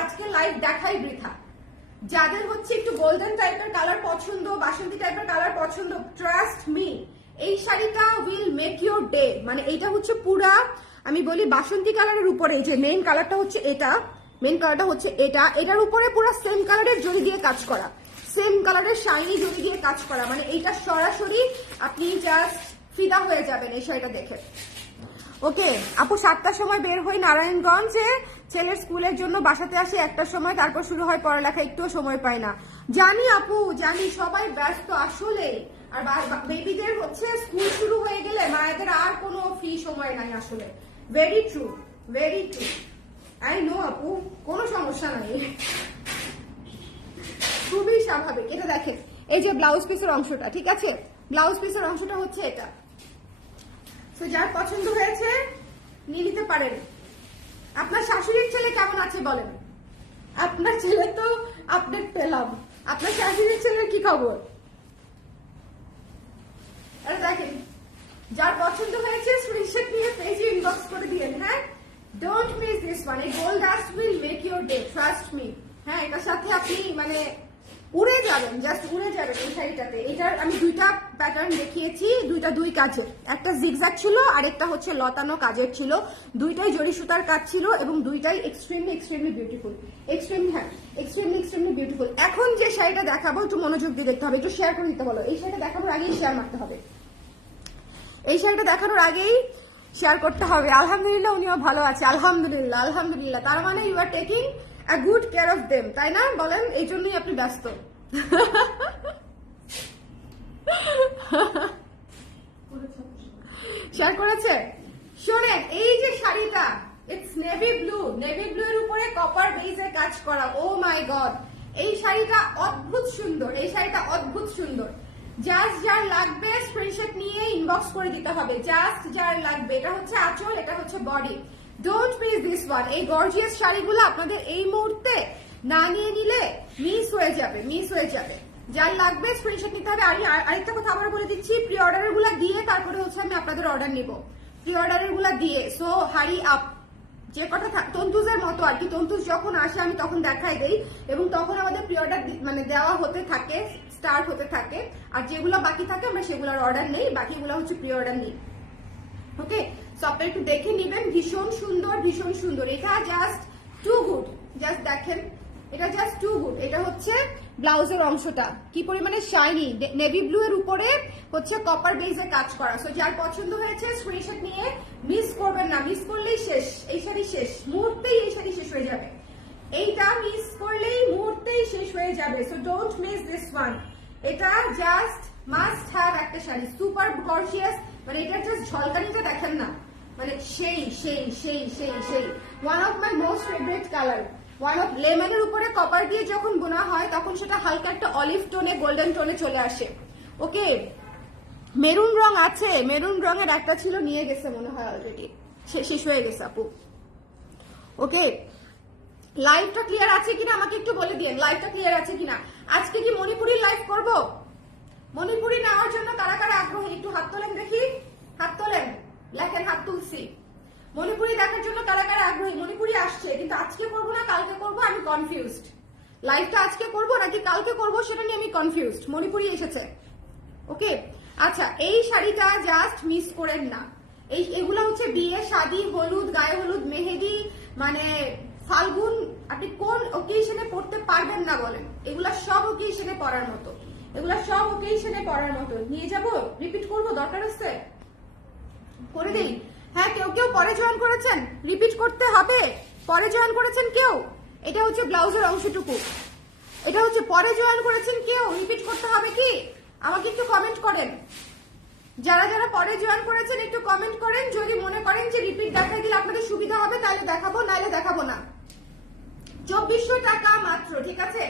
আজকে লাইভ দেখাই বৃথা। যাদের হচ্ছে একটু গোল্ডেন টাইপের কালার পছন্দ, বাসন্তী টাইপের কালার পছন্দ, ট্রাস্ট মি এই শাড়িটা উইল মেক ইউর ডে। মানে এটা হচ্ছে পুরা আমি বলি বাসন্তী কালারের উপরে, যে মেইন কালারটা হচ্ছে এটা, মেইন কালারটা হচ্ছে এটা, এটার উপরে পুরো সেম কালারের জড়ি দিয়ে কাজ করা, সেম কালারের শাইনি জড়ি দিয়ে কাজ করা। মানে এইটা সরাসরি আপনি জাস্ট ফিদা হয়ে যাবেন এই শাড়িটা দেখে। ওকে আপু, 7টার সময় বের হই নারায়ণগঞ্জে, ছেলের স্কুলের জন্য বাসাতে আসি 1টার সময়, তারপর শুরু হয় পড়ালেখা, একটুও সময় পাই না। জানি আপু জানি, সবাই ব্যস্ত আসলে। আর বেবিদের হচ্ছে স্কুল শুরু হয়ে গেলে মায়েদের আর কোনো ফ্রি সময় নাই আসলে। Very true, very true, I know আপু, কোনো সমস্যা নাই, খুবই স্বাভাবিক। এটা দেখেন, এই যে ব্লাউজ পিসের অংশটা, ঠিক আছে, ব্লাউজ পিসের অংশটা হচ্ছে এটা। তো যার পছন্দ হয়েছে নিয়ে নিতে পারেন। আপনার শাশুড়ির ছেলে কেমন আছে বলেন? আপনার ছেলে তো আপডেট পেলাম, আপনার শাশুড়ির ছেলের কি খবর? দেখেন, যার পছন্দ হয়েছে স্ক্রিনশট নিয়ে পেজে ইনবক্স করে দিবেন। হ্যাঁ, ডোন্ট মিস দিস ওয়ান, এই gold dust will make your day, trust me. হ্যাঁ, এটার সাথে আপনি মানে উড়ে যাবেন, জাস্ট উড়ে যাবেন এই শাড়িটাতে। এটার আমি দুইটা প্যাটার্ন দেখিয়েছি, দুই কাজের, একটা জিগজ্যাগ ছিল আর একটা হচ্ছে লতানো কাজের ছিল, দুইটাই জরি সুতার কাজ ছিল এবং দুইটাই এক্সট্রিমলি বিউটিফুল, এক্সট্রিমলি বিউটিফুল। এখন যে শাড়িটা দেখাবো একটু মনোযোগ দিয়ে দেখতে হবে, একটু শেয়ার করে দিতে বলো। এই শাড়িটা দেখানোর আগেই শেয়ার মারতে হবে, এই শাড়িটা দেখানোর আগেই শেয়ার করতে হবে। আলহামদুলিল্লাহ উনিও ভালো আছে, আলহামদুলিল্লাহ আলহামদুলিল্লাহ। তার মানে you are taking a good care of them, তাই না বলেন? এই জন্যই আপনি ব্যস্ত। শেয়ার করেছে। শোনেন, এই যে শাড়িটা, it's navy blue, navy blue এর উপরে কপার বেজে কাজ করা। ও মাই গড, এই শাড়িটা অদ্ভুত সুন্দর, এই শাড়িটা অদ্ভুত সুন্দর। জাস্ট যার লাগবে স্ক্রিনশট নিয়ে ইনবক্স করে দিতে হবে, জাস্ট যার লাগবে। এটা হচ্ছে আঁচল, এটা হচ্ছে body. Don't miss this one. এই গর্জিয়াস শাড়িগুলো আপনাদের এই মুহূর্তে না নিয়ে নিলে মিস হয়ে যাবে, মিস হয়ে যাবে। যার লাগবে স্ক্রিনশট নিতে হবে। আরেকটা কথা আবার বলে দিচ্ছি, প্রি অর্ডারের গুলা দিয়ে তারপরে হচ্ছে আমি আপনাদের অর্ডার নিব, প্রি অর্ডারের গুলা দিয়ে। সো হারি আপ, যে কথা তন্তুজের মতো আর কি, তন্তুজ যখন আসে আমি তখন দেখাই দেই এবং তখন আমাদের প্রি অর্ডার মানে দেওয়া হতে থাকে, স্টার্ট হতে থাকে। আর যেগুলো বাকি থাকে আমরা সেগুলোর অর্ডার নেই, বাকিগুলো হচ্ছে প্রি অর্ডার নেই। ওকে, সো আপনারা একটু দেখে নেবেন। ভীষণ সুন্দর, ভীষণ সুন্দর। এটা জাস্ট টু গুড, জাস্ট দেখেন, এটা জাস্ট টু গুড। এটা হচ্ছে ব্লাউজের অংশটা কি পরিমাণে শাইনি, নেভি ব্লু এর উপরে হচ্ছে কপার বেজে কাজ করা। সো যার পছন্দ হয়েছে স্ক্রিনশট নিয়ে মিস করবেন না, মিস করলেই শেষ, এই শাড়ি শেষ মুহূর্তেই, এই শাড়ি শেষ হয়ে যাবে। এইটা মিস করলেই মুহূর্তেই শেষ হয়ে যাবে। So don't miss this one. এটা জাস্ট মাস্ট হ্যাভ একটা শাড়ি, সুপার গর্জিয়াস। মানে এটা জাস্ট ঝলকানিটা দেখেন না, মানে সেই সেই সেই সেই সেই one of my most favourite colour. One of লেমনের উপরে কপার দিয়ে যখন বোনা হয় তখন সেটা হালকা একটা অলিভ টোনে, গোল্ডেন টোনে চলে আসে। ওকে, মেরুন রং আছে, মেরুন রঙের একটা ছিল, নিয়ে গেছে মনে হয় অলরেডি, শেষ হয়ে গেছে আপু। ওকে, লাইভটা ক্লিয়ার আছে কিনা আমাকে একটু বলে দিন লাইভটা ক্লিয়ার আছে কিনা। আজকে কি মণিপুরির লাইভ করব? মণিপুরি নেওয়ার জন্য কারা কারা আগ্রহী একটু হাত তোলেন দেখি, হাত তোলেন, লেখেন হাত তুলছি। মণিপুরি দেখার জন্য কারা কারা আগ্রহী? মণিপুরি আসছে, কিন্তু আজকে করবো না কালকে করবো, আমি কনফিউজড। লাইভটা আজকে করবো নাকি কালকে করবো সেটা নিয়ে আমি কনফিউজড। মণিপুরি এসেছে, ওকে। আচ্ছা, এই শাড়িটা জাস্ট মিস করেন না। এগুলো হচ্ছে বিয়ে, শাদী, হলুদ, গায়ে হলুদ, মেহেদি, মানে ফাল্গুন, আপনি কোন ওকেশনে পড়তে পারবেন না বলেন? এগুলা সব ওকেশনে পরার মতো, এগুলা সব ওকেশনে পরার মতো। নিয়ে যাব, রিপিট করব, দরকার আছে করে দিই। হ্যাঁ, কেউ কেউ পরে জয়েন করেছেন, রিপিট করতে হবে। পরে জয়েন করেছেন কেউ? এটা হচ্ছে ব্লাউজের অংশটুকু, এটা হচ্ছে পরে জয়েন করেছেন কেউ, রিপিট করতে হবে কি? আমাকে একটু কমেন্ট করেন। যারা যারা পরে জয়েন করেছেন একটু কমেন্ট করেন। যদি মনে করেন যে রিপিট দেখাই দিলে আপনাদের সুবিধা হবে তাহলে দেখাবো, নাইলে দেখাবো না। 2400 টাকা মাত্র, ঠিক আছে?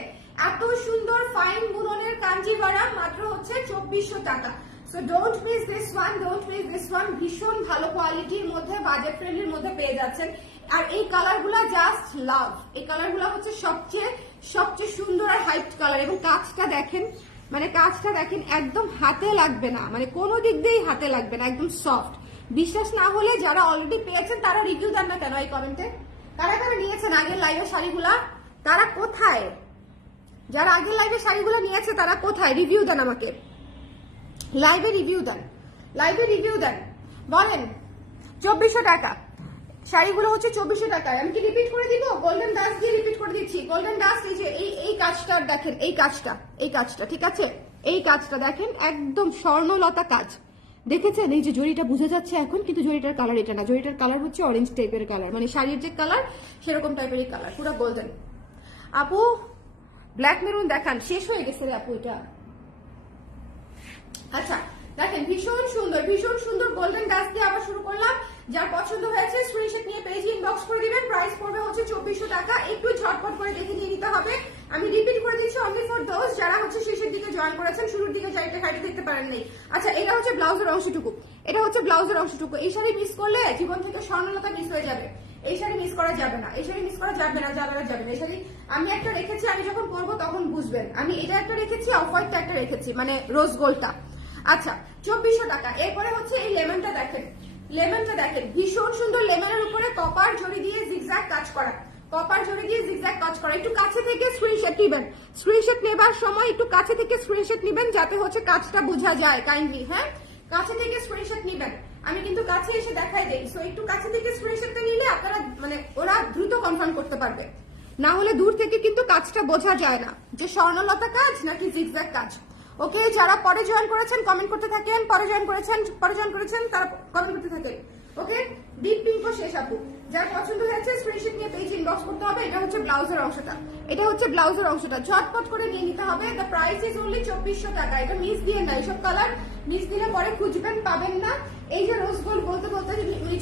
এত সুন্দর ফাইন বুননের কাঞ্জিভারাম মাত্র হচ্ছে 2400 টাকা। So don't miss this one, don't miss this one. ভীষণ ভালো কোয়ালিটির মধ্যে, বাজেট ফ্রেন্ডলির মধ্যে পেয়ে যাচ্ছেন। আর এই কালারগুলো জাস্ট লাভ। এই কালারগুলো হচ্ছে সবচেয়ে সবচেয়ে সুন্দর আর হাইট কালার। এবং কাজটা দেখেন, মানে কাজটা দেখেন, একদম হাতে লাগবে না, মানে কোনো দিক দিয়েই হাতে লাগবে না, একদম সফট। বিশ্বাস না হলে যারা অলরেডি পেয়েছেন তারা রিভিউ দেন না কেন এই কমেন্টে? কারা কারা নিয়েছেন আগের লাইভের শাড়িগুলা? তারা কোথায়? যারা আগের লাইভের শাড়িগুলো নিয়েছে তারা কোথায়? রিভিউ দেন আমাকে, লাইভে রিভিউ দেন, লাইভে রিভিউ দেন, বলেন। 2400 টাকা শাড়িগুলো হচ্ছে 2400 টাকায়। আমি কি রিপিট করে দিব? গোল্ডেন ডাস্ট দিয়ে রিপিট করে দিচ্ছি। গোল্ডেন ডাস্ট, এই যে এই কাজটা দেখেন, এই কাজটা, এই কাজটা, ঠিক আছে? এই কাজটা দেখেন, একদম স্বর্ণলতা কাজ। দেখেছেন? এই যে জড়িটা বুঝে যাচ্ছে এখন, কিন্তু জড়িটার কালার এটা না, জড়িটার কালার হচ্ছে অরেঞ্জ টাইপের কালার, মানে শাড়ির যে কালার সেরকম টাইপের কালার, পুরো গোল্ডেন। আপু ব্ল্যাক মেরুন দেখান, শেষ হয়ে গেছে রে আপু এটা। আচ্ছা দেখেন, ভীষণ সুন্দর, ভীষণ সুন্দর গোল্ডেন ডাস্ট দিয়ে আবার শুরু করলাম। যার পছন্দ হয়েছে স্ক্রিনশট নিয়ে পেজে ইনবক্স করে দিবেন। প্রাইস পড়বে হচ্ছে 2400 টাকা। একটু ঝটপট করে দেখে নিয়ে নিতে হবে। আমি রিপিট করে দিচ্ছি, অনলি ফর দোজ যারা হচ্ছে শেষের দিকে জয়েন করেছেন, শুরুর দিকে যাইতে খাইতে দেখতে পারেন নাই। আচ্ছা, এটা হচ্ছে ব্লাউজের অংশটুকু, এটা হচ্ছে ব্লাউজের অংশটুকু। এই শাড়ি মিস করলে জীবন থেকে স্বর্ণলতা মিস হয়ে যাবে। এই শাড়ি মিস করা যাবে না, এই শাড়ি মিস করা যাবে না, যাবে না, যাবে না। এই শাড়ি আমি একটা রেখেছি, আমি যখন পরবো তখন বুঝবেন। আমি এটা একটা রেখেছি, অফ হোয়াইটটা একটা রেখেছি, মানে রোজ গোল্ডটা। আচ্ছা, 2400 টাকা। এরপরে হচ্ছে এই লেমনটা দেখেন, লেমনটা দেখেন, ভীষণ সুন্দর। লেমনের উপরে কপার জড়ি দিয়ে জিগজ্যাগ কাজ করা, কপার জড়ি দিয়ে জিগজ্যাগ কাজ করা। একটু কাছে থেকে স্ক্রিনশট নেবেন, স্ক্রিনশট নেবার সময় একটু কাছে থেকে স্ক্রিনশট নেবেন যাতে হচ্ছে কাজটা বোঝা যায়। কাইন্ডলি, হ্যাঁ, কাছে থেকে স্ক্রিনশট নেবেন। আমি কিন্তু কাছে এসে দেখাই দেই। সো একটু কাছে থেকে স্ক্রিনশটটা নিলে আপনারা, মানে ওরা দ্রুত কনফার্ম করতে পারবে। না হলে দূর থেকে কিন্তু কাজটা বোঝা যায় না যে স্বর্ণলতা কাজ নাকি জিগজ্যাগ কাজ। ওকে, যারা পরে জয়েন করেছেন কমেন্ট করতে থাকেন, পরে জয়েন করেছেন তারা কমেন্ট করতে থাকেন। ওকে, ডিপ পিঙ্কও শেষ আপু। যার পছন্দ হয়েছে স্ক্রিনশট নিয়ে পেজ ইনবক্স করতে হবে। এটা হচ্ছে ব্লাউজের অংশটা, এটা হচ্ছে ব্লাউজের অংশটা। ঝটপট করে নিয়ে নিতে হবে। দ্য প্রাইস ইজ অনলি 2400 টাকা। এটা মিস দিয়ে না, এইসব কালার মিস দিলে পরে খুঁজবেন, পাবেন না। এই যে রোজ গোল্ড বলতে বলতে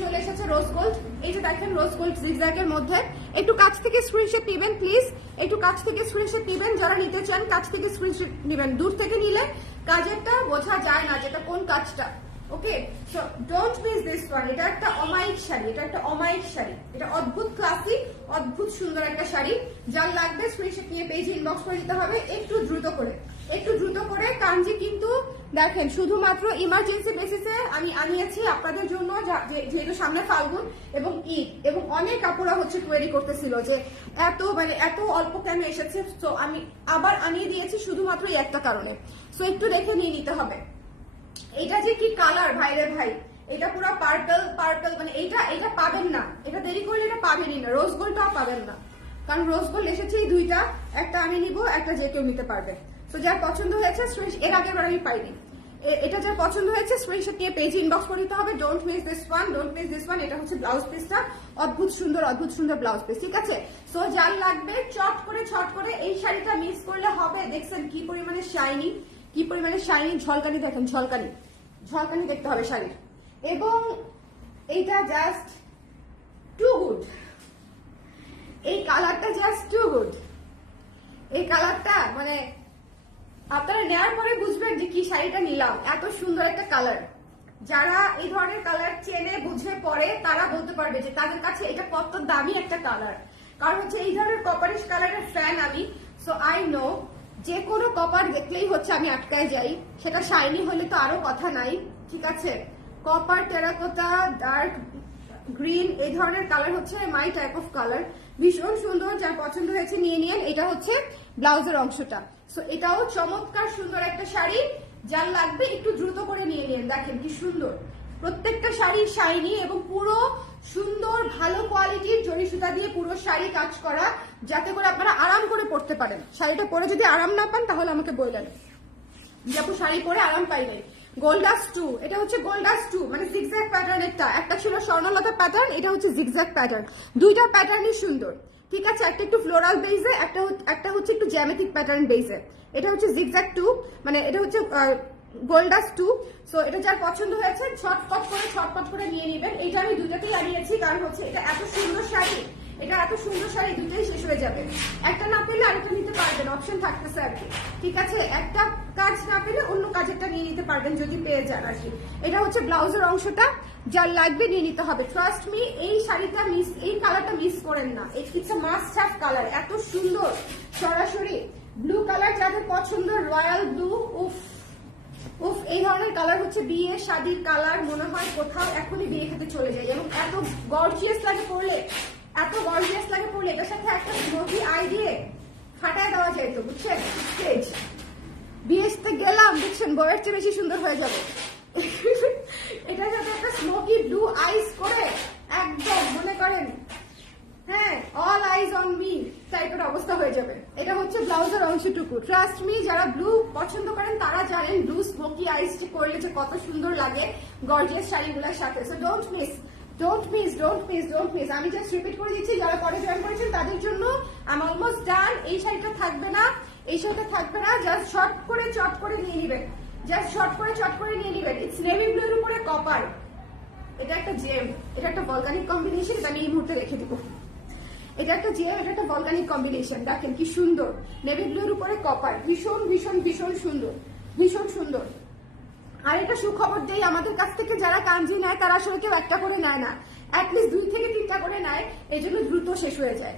চলে এসেছে রোজ গোল্ড। এই যে দেখেন রোজ গোল্ড জিগজ্যাগের মধ্যে। একটু কাছ থেকে স্ক্রিনশট নেবেন প্লিজ, একটু কাছ থেকে স্ক্রিনশট নেবেন। যারা নিতে চান কাছ থেকে স্ক্রিনশট নেবেন, দূর থেকে নিলে কাজেরটা বোঝা যায় না যেটা কোন কাজটা। Okay, so don't miss this one. এটা একটা অমায়িক শাড়ি, এটা একটা অমায়িক শাড়ি, এটা অদ্ভুত ক্লাসিক, অদ্ভুত সুন্দর একটা শাড়ি। যার লাগবে স্ক্রিনশট নিয়ে পেজে ইনবক্স করে দিতে হবে একটু দ্রুত করে, একটু দ্রুত করে। কাঞ্জি কিন্তু দেখেন শুধুমাত্র ইমার্জেন্সি বেসিসে আমি আনিয়েছি আপনাদের জন্য, যেহেতু সামনে ফাল্গুন এবং ঈদ, এবং অনেক আপুরা হচ্ছে কোয়েরি করতেছিল যে এত অল্প কেন এসেছে। তো আমি আবার আনিয়ে দিয়েছি শুধুমাত্র এই একটা কারণে। সো একটু দেখে নিয়ে নিতে হবে। এটা যে কি কালার ভাই রে ভাই, এটা পুরো পার্পল পার্পল, মানে এটা পাবেন না, এটা দেরি করলে এটা পাবেনই না। রোজ গোল্ডটাও পাবেন না, কারণ রোজ গোল্ড এসেছে এই দুইটা, একটা আমি নিব, একটা যে কেউ নিতে পারবে। তো যার পছন্দ হয়েছে, এর আগের বার আমি পাইনি, এটা যার পছন্দ হয়েছে স্ক্রিনশট নিয়ে পেজে ইনবক্স করে দিতে হবে। Don't miss this one, don't miss this one. এটা হচ্ছে ব্লাউজ পিসটা, অদ্ভুত সুন্দর, অদ্ভুত সুন্দর ব্লাউজ পিস, ঠিক আছে? সো যার লাগবে চট করে এই শাড়িটা মিস করলে হবে। দেখছেন কি পরিমাণে শাইনি, কি পরিমাণে শাইনি, ঝলকানি দেখেন, ঝলকানি, ঝলকানি দেখতে হবে শাড়ির। এবং এইটা জাস্ট টু গুড, এই কালারটা জাস্ট টু গুড। এই কালারটা মানে আপনারা নেওয়ার পরে বুঝবেন যে কি শাড়িটা নিলাম। এত সুন্দর একটা কালার, যারা এই ধরনের কালার চেনে বুঝে পরে তারা বলতে পারবে যে তাদের কাছে এটা কত দামি একটা কালার। কারণ হচ্ছে এই ধরনের কপারিশ কালারের ফ্যান আমি, সো আই নো যে কোনো কপার দেখলেই হচ্ছে আমি আটকায় যাই, সেটা শাইনি হলে তো আরো কথা নাই, ঠিক আছে। কপার, টেরাকোটা, ডার্ক গ্রিন, এই ধরনের কালার হচ্ছে মাই টাইপ অফ কালার, ভীষণ সুন্দর। যার পছন্দ হয়েছে নিয়ে নিন। এটা হচ্ছে ব্লাউজের অংশটা, সো এটাও চমৎকার সুন্দর একটা শাড়ি। যার লাগবে একটু দ্রুত করে নিয়ে নিন। দেখেন কি সুন্দর, প্রত্যেকটা শাড়ি শাইনি এবং পুরো সুন্দর ভালো কোয়ালিটির জরি সুতা দিয়ে পুরো শাড়ি কাজ করা, যাতে করে আপনারা আরাম করে পরতে পারেন। শাড়িটা পরে যদি আরাম না পান তাহলে আমাকে বললেন যে আপু শাড়ি পরে আরাম পাই নাই। গোল্ডাস 2, এটা হচ্ছে গোল্ডাস 2, মানে জিগজ্যাগ প্যাটার্নের। একটা ছিল স্বর্ণলতা প্যাটার্ন, এটা হচ্ছে জিগজ্যাগ প্যাটার্ন। দুইটা প্যাটার্নই সুন্দর, ঠিক আছে। একটা একটু ফ্লোরাল বেইজে, একটা হচ্ছে একটু জ্যামেটিক প্যাটার্ন বেইজে। এটা হচ্ছে জিগজ্যাগ 2, মানে এটা হচ্ছে গোল্ডাস 2। সো এটা যার পছন্দ হয়েছে শর্টকাট করে নিয়ে নেবেন। এটা আমি দুইটাতেই আনিয়েছি, কারণ হচ্ছে এটা এত সুন্দর শাড়ি, দুটোই শেষ হয়ে যাবে। একটা না পেলে আরেকটা নিতে পারবেন, অপশন থাকতেছে আর কি, ঠিক আছে। একটা কাজ না পেলে অন্য কাজেরটা নিয়ে নিতে পারবেন যদি পেয়ে যান আর কি। এটা হচ্ছে ব্লাউজের অংশটা, যার লাগবে নিয়ে নিতে হবে। ট্রাস্ট মি, এই শাড়িটা এই কালারটা মিস করেন না। It's a must have colour, এত সুন্দর সরাসরি ব্লু কালার। যাদের পছন্দ রয়্যাল ব্লু, উফ, এই ধরনের কালার হচ্ছে বিয়ে শাদির কালার। মনে হয় কোথাও এখনই বিয়ে খেতে চলে যায়, এবং এত গর্জিয়াস লাগে পরলে, এটার সাথে একটা স্মোকি আই দিয়ে ফাটায় দেওয়া যায় তো, বুঝছেন। স্টেজ বিয়েতে গেলাম, বুঝছেন, বয়ের চেয়ে বেশি সুন্দর হয়ে যাবে। এটার সাথে একটা স্মোকি ব্লু আইস করে একদম মনে করেন, হ্যাঁ, অল আইজ অন মি টাইপের অবস্থা হয়ে যাবে। এটা হচ্ছে ব্লাউজের অংশটুকু। ট্রাস্ট মি, যারা ব্লু পছন্দ করেন তারা জানেন ব্লু স্মোকি আইস করলে যে কত সুন্দর লাগে গর্জিয়াস শাড়িগুলোর সাথে। So don't miss. আমি জাস্ট রিপিট করে দিচ্ছি, যারা পরে জয়েন করেছেন তাদের জন্য। আমি অলমোস্ট ডান। এই শাড়িটা থাকবে না, জাস্ট চট করে নিয়ে নিবেন। ইটস নেভি ব্লু এর উপরে কপার। এটা একটা জেম, এটা একটা ভলকানিক কম্বিনেশন। এটা আমি এই মুহূর্তে রেখে দিব। এটা একটা জেম, এটা একটা ভলকানিক কম্বিনেশন। দেখেন কি সুন্দর, নেভি ব্লু এর উপরে কপার, ভীষণ সুন্দর। আর এটা সুখবর দেই, আমাদের কাছ থেকে যারা কাঞ্জি নেয় তারা আসলে কেউ একটা করে নেয় না, অ্যাটলিস্ট 2 থেকে 3টা করে নেয়, এই জন্য দ্রুত শেষ হয়ে যায়।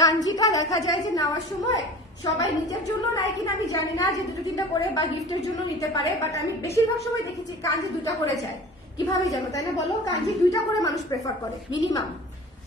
কাঞ্জিটা দেখা যায় যে নেওয়ার সময় সবাই নিজের জন্য নেয় কিনা আমি জানি না, যে 2-3টা করে বা গিফটের জন্য নিতে পারে, বাট আমি বেশিরভাগ সময় দেখেছি কাঞ্জি 2টা করে যায়। কিভাবে জানো, তাই না বলো? কাঞ্জি 2টা করে মানুষ প্রেফার করে, মিনিমাম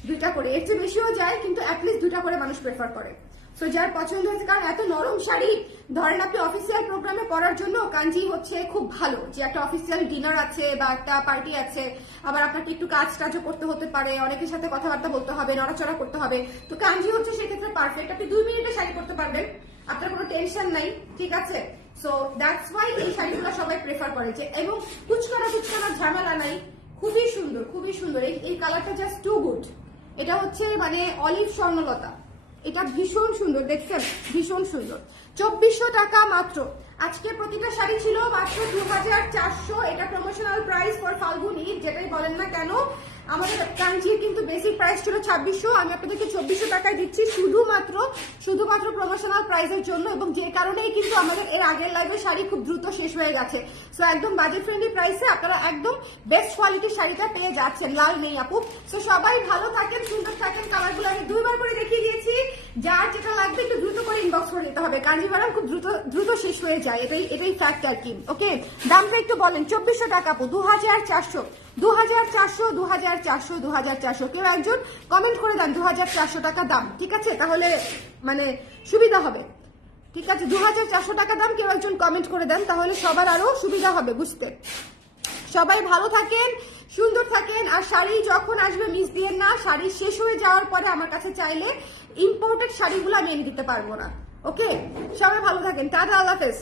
2টা করে, এর চেয়ে বেশিও যায়, কিন্তু অ্যাটলিস্ট 2টা করে মানুষ প্রেফার করে। সো যার পছন্দ হয়েছে, কারণ এত নরম শাড়ি ধরেন আপনি অফিসিয়াল প্রোগ্রামে পরার জন্য কাঞ্জি হচ্ছে খুব ভালো, যে একটা অফিসিয়াল ডিনার আছে বা একটা পার্টি আছে, আবার আপনাকে একটু কাজও করতে হতে পারে, অনেকের সাথে কথাবার্তা বলতে হবে, নড়াচড়া করতে হবে, তো কাঞ্জি হচ্ছে সেক্ষেত্রে পারফেক্ট। আপনি 2 মিনিটে শাড়ি করতে পারবেন, আপনার কোনো টেনশন নাই, ঠিক আছে। সো দ্যাটস ওয়াই এই শাড়িগুলো সবাই প্রেফার করে, যে এবং কুচকানা ঝামেলা নাই, খুবই সুন্দর। এই কালারটা জাস্ট টু গুড। এটা হচ্ছে মানে অলিভ স্বর্ণলতা, এটা ভীষণ সুন্দর, দেখছেন, ভীষণ সুন্দর। 2400 টাকা মাত্র। আজকে প্রতিটা শাড়ি ছিল মাত্র 2400। এটা প্রমোশনাল প্রাইস ফর ফাল্গুনি, যেটাই বলেন না কেন। আমাদের কাঞ্জির কিন্তু বেসিক প্রাইস ছিল 2600, আমি আপনাদেরকে 2400 টাকায় দিচ্ছি শুধুমাত্র প্রমোশনাল প্রাইসের জন্য, এবং যে কারণেই কিন্তু আমাদের এর আগের লাইভে শাড়ি খুব দ্রুত শেষ হয়ে গেছে। সো একদম বাজেট ফ্রেন্ডলি প্রাইসে আপনারা একদম বেস্ট কোয়ালিটির শাড়িটা পেয়ে যাচ্ছেন। লাল নেই আপু। সো সবাই ভালো থাকেন, সুন্দর থাকেন। কালারগুলো আমি 2বার করে দেখিয়ে দিয়েছি, যার যেটা লাগবে একটু দ্রুত করে ইনবক্স করে দিতে হবে। কাঞ্জিভারাম খুব দ্রুত শেষ হয়ে যায়, এটাই ফ্যাক্ট আর কি। ওকে, দামটা একটু বলেন। 2400 টাকা আপু, 2400। কেউ একজন কমেন্ট করে দেন 2400 টাকা দাম, ঠিক আছে, তাহলে মানে সুবিধা হবে, ঠিক আছে। 2400 টাকা দাম, কেউ একজন কমেন্ট করে দেন, তাহলে সবার আরো সুবিধা হবে বুঝতে। সবাই ভালো থাকেন, সুন্দর থাকেন, আর শাড়ি যখন আসবে মিস দিয়েন না। শাড়ি শেষ হয়ে যাওয়ার পরে আমার কাছে চাইলে ইম্পোর্টেড শাড়িগুলো আমি এনে দিতে পারবো না। ওকে, সবাই ভালো থাকেন, টাটা, আল্লাহ হাফেজ।